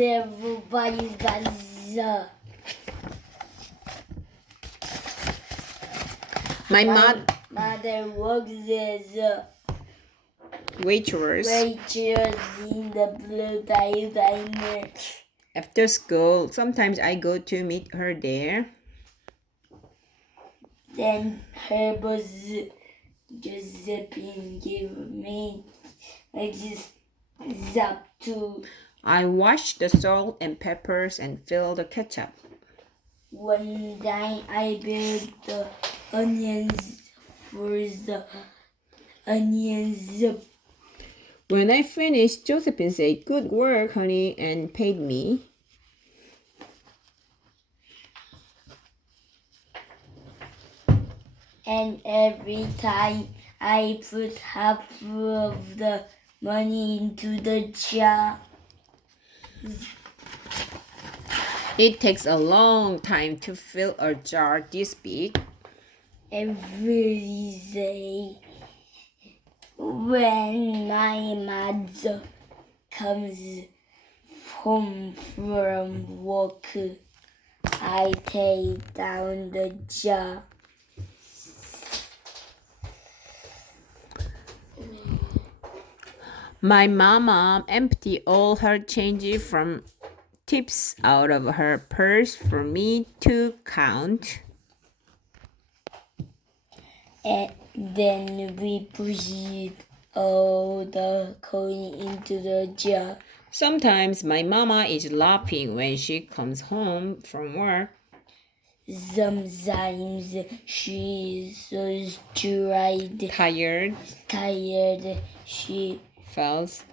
everybody got the. My mother works as a waitress in the Blue Diner. after school. Sometimes I go to meet her there. Then her boss Josephine gave me a zap too. I wash the salt and peppers and fill the ketchup. One time I built the onions for the onions. When I finished, Josephine said, "Good work, honey," and paid me. And every time I put half of the money into the jar. It takes a long time to fill a jar this big. Every day when my mother comes home from work, I take down the jar. My mama emptied all her change from tips out of her purse for me to count. And then we push all the coin into the jar. Sometimes my mama is laughing when she comes home from work. Sometimes she is so Tired. She Falls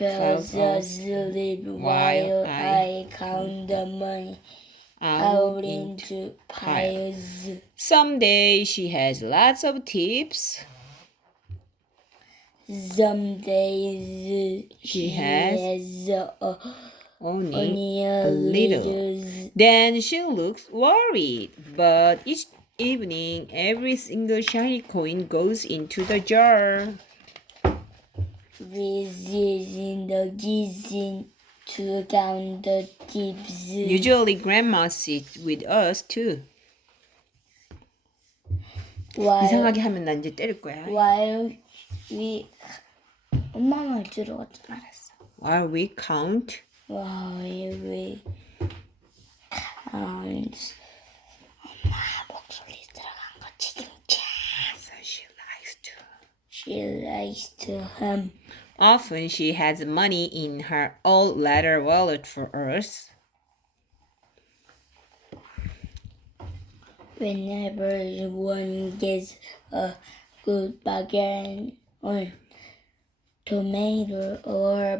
asleep while I count the money out into piles. Some days she has lots of tips. Some days she has only a little. Then she looks worried. But each evening, every single shiny coin goes into the jar. We sit in the kitchen to count the tips. Usually grandma sits with us too. 이상하게 하면 나 이제 때릴 거야. While we 엄마가 들어갔지 말았어. While we count. While we count. 엄마 목소리 들어간 거 지금쯤. So she likes to hum. Often she has money in her old leather wallet for us. Whenever one gets a good bargain or tomato or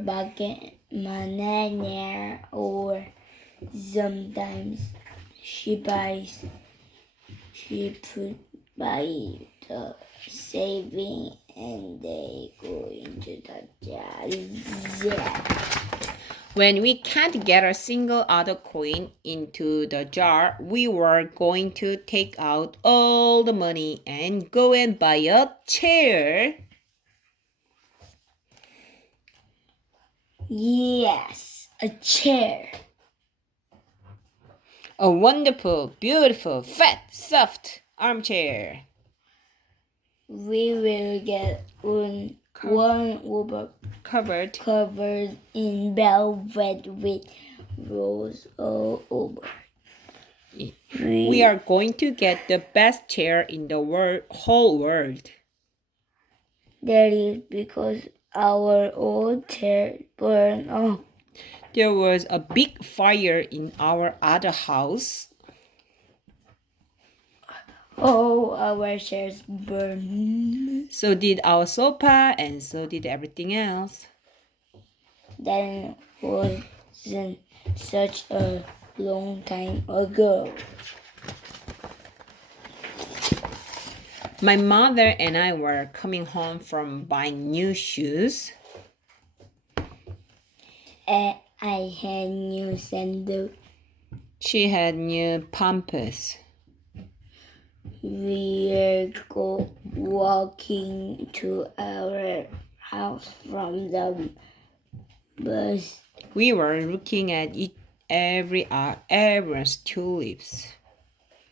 banana or sometimes she buy the saving and they go into the jar. When we can't get a single other coin into the jar, we were going to take out all the money and go and buy a chair. Yes, a chair. A wonderful, beautiful, fat, soft armchair. We will get one over Covered in velvet with rose all over. We are going to get the best chair in the whole world. That is because our old chair burned up. There was a big fire in our other house. All our chairs burned. So did our sofa and so did everything else. That wasn't such a long time ago. My mother and I were coming home from buying new shoes. And I had new sandals. She had new pampers. We are walking to our house from the bus We were looking at everyone's tulips.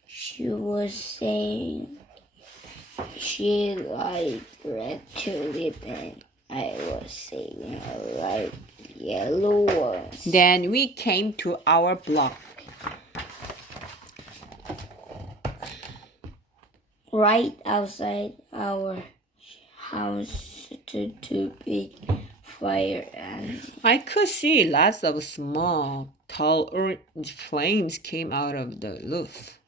She was saying she liked red tulip and I was saying I liked yellow ones. Then we came to our block. Right outside our house stood two big fire ants. I could see lots of small, tall orange flames came out of the roof.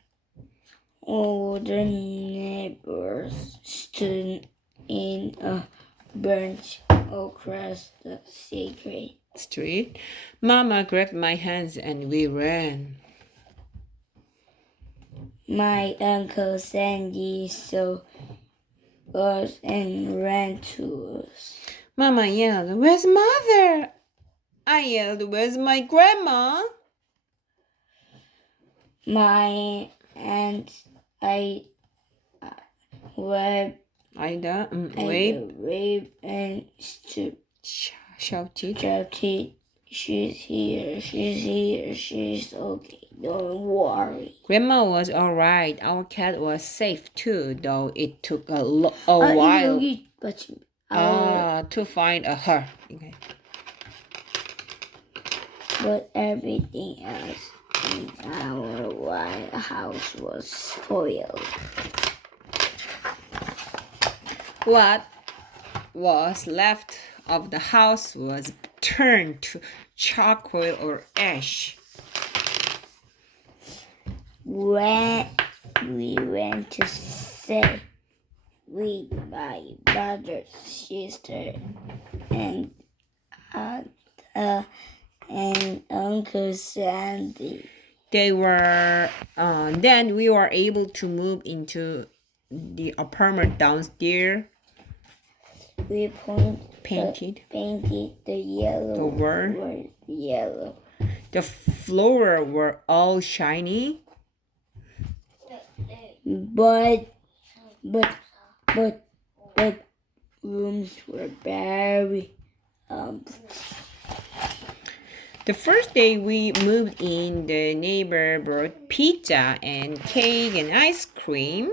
All the neighbors stood in a bunch across the sacred Street. Mama grabbed my hands and we ran. My Uncle Sandy saw us and ran to us. Mama yelled, "Where's Mother?" I yelled, "Where's my grandma?" My aunt, I waved Waved, and shouted. shouted, "She's here, she's here, she's okay, don't worry." Grandma was all right. Our cat was safe too, though it took a while to find her. Okay. But everything else in our White House was spoiled. What was left of the house was turned to charcoal or ash. When we went to say goodbye, brother, sister, and aunt, and Uncle Sandy, then we were able to move into the apartment downstairs. we Painted the yellow word. yellow. The floor were all shiny. But rooms were very The first day we moved in, the neighbor brought pizza and cake and ice cream.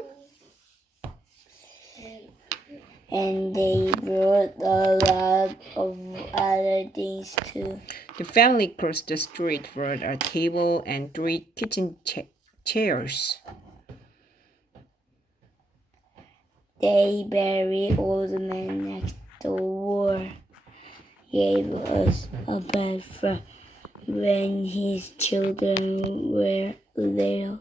and they brought a lot of other things too. The family crossed the street for a table and 3 kitchen chairs. They buried old man next door, gave us a bed for when his children were little.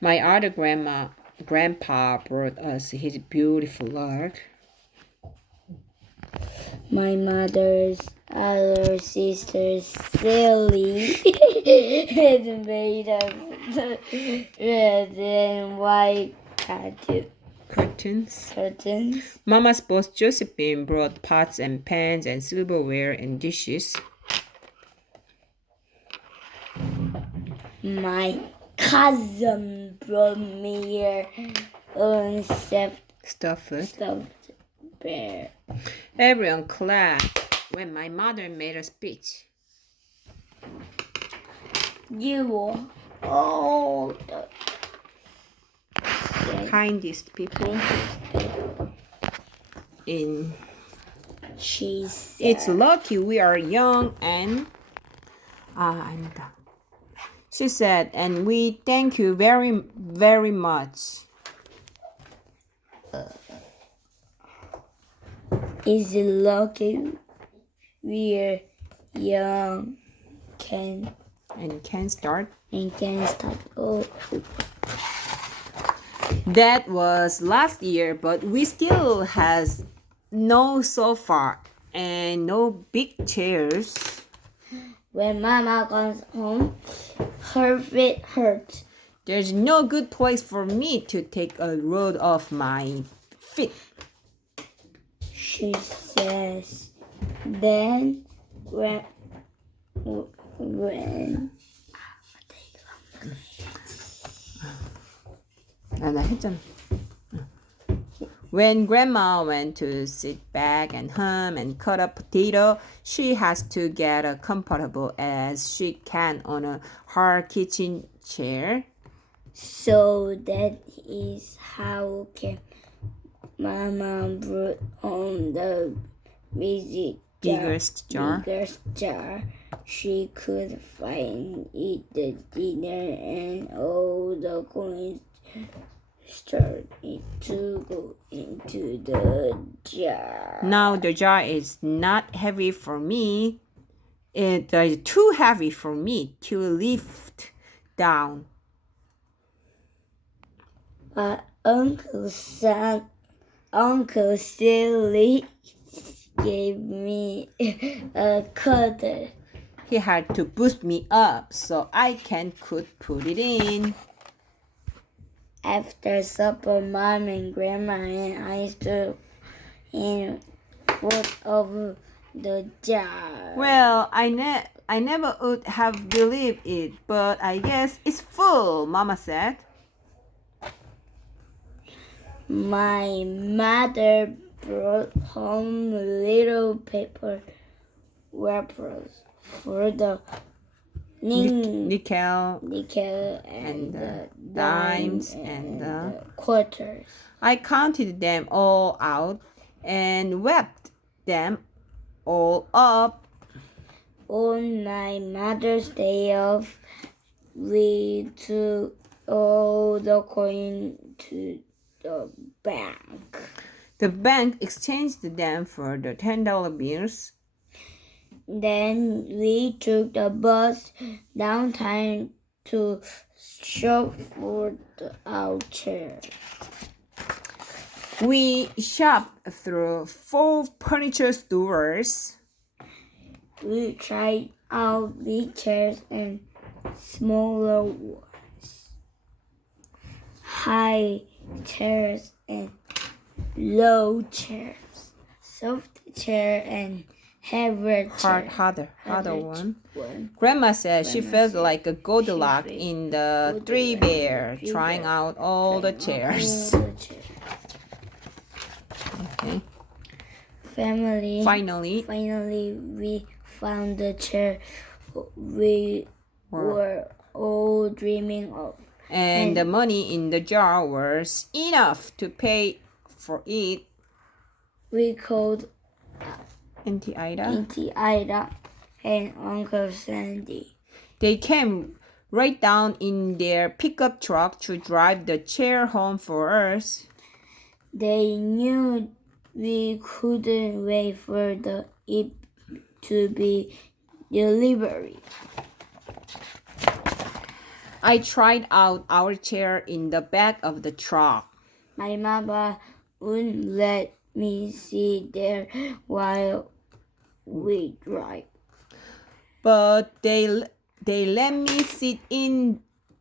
My other grandpa brought us his beautiful log. My mother's other sister, Silly, had made us red and white Curtains. curtains. Mama's boss Josephine brought pots and pans and silverware and dishes. My cousin brought me her own Stuffed. bear. Everyone clapped when my mother made a speech. You were all the Kindest people in. she said. It's lucky we are young and 아니다. She said, and we thank you very, very much. Is it lucky we're young can start. Oh, That was last year, but we still has no sofa and no big chairs. when Mama comes home, her feet hurt. There's no good place for me to take a load off my feet. She says. Then when 나 했잖아. When Grandma went to sit back and hum and cut a potato, she has to get as comfortable as she can on a hard kitchen chair. So that is how came Mama brought on the Biggest jar. biggest jar she could find, eat the dinner, and all the coins started to go into the jar. Now the jar is not heavy for me. It is too heavy for me to lift down. But Uncle Silly gave me a cutter. He had to boost me up so I could put it in. After supper, Mom and Grandma and I stood in front of the jar. Well, I never would have believed it, but I guess it's full, Mama said. My mother brought home little paper wrappers for the Nickel and the dimes dimes and the quarters. I counted them all out and wrapped them all up. On my Mother's Day off, we took all the coins to the bank. The bank exchanged them for the $10 bills. Then we took the bus downtown to shop for our chair. We shopped through 4 furniture stores. We tried out big chairs and smaller ones, high chairs and low chairs, soft chair and heavier chair. Harder one. Grandma said she felt like a Goldilocks in the Three Bear, trying out all the chairs. Okay. Finally, we found the chair we were all dreaming of. and the money in the jar was enough to pay for it. We called Auntie Ida. Auntie Ida and Uncle Sandy. They came right down in their pickup truck to drive the chair home for us. They knew we couldn't wait for it to be delivered. I tried out our chair in the back of the truck. My mama wouldn't let me sit there while we drive. But they let me sit in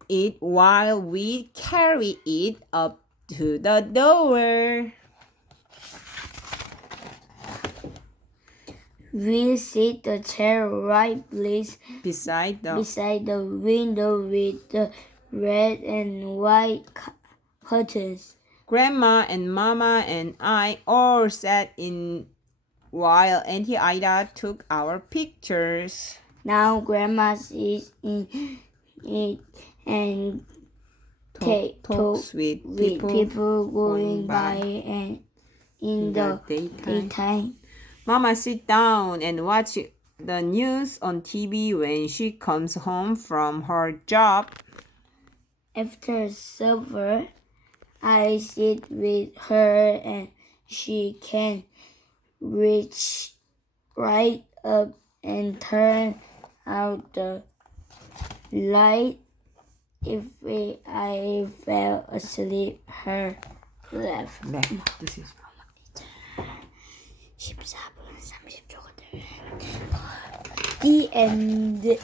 it while we carry it up to the door. We sit the chair right Beside the beside the window with the red and white curtains. Grandma and Mama and I all sat in while Auntie Ida took our pictures. Now Grandma sits in it and Talks with people going by and in the daytime. Mama sit down and watch the news on TV when she comes home from her job. After supper, I sit with her and she can reach right up and turn out the light. If I fell asleep, her left. This is 14분 30초거든. The end.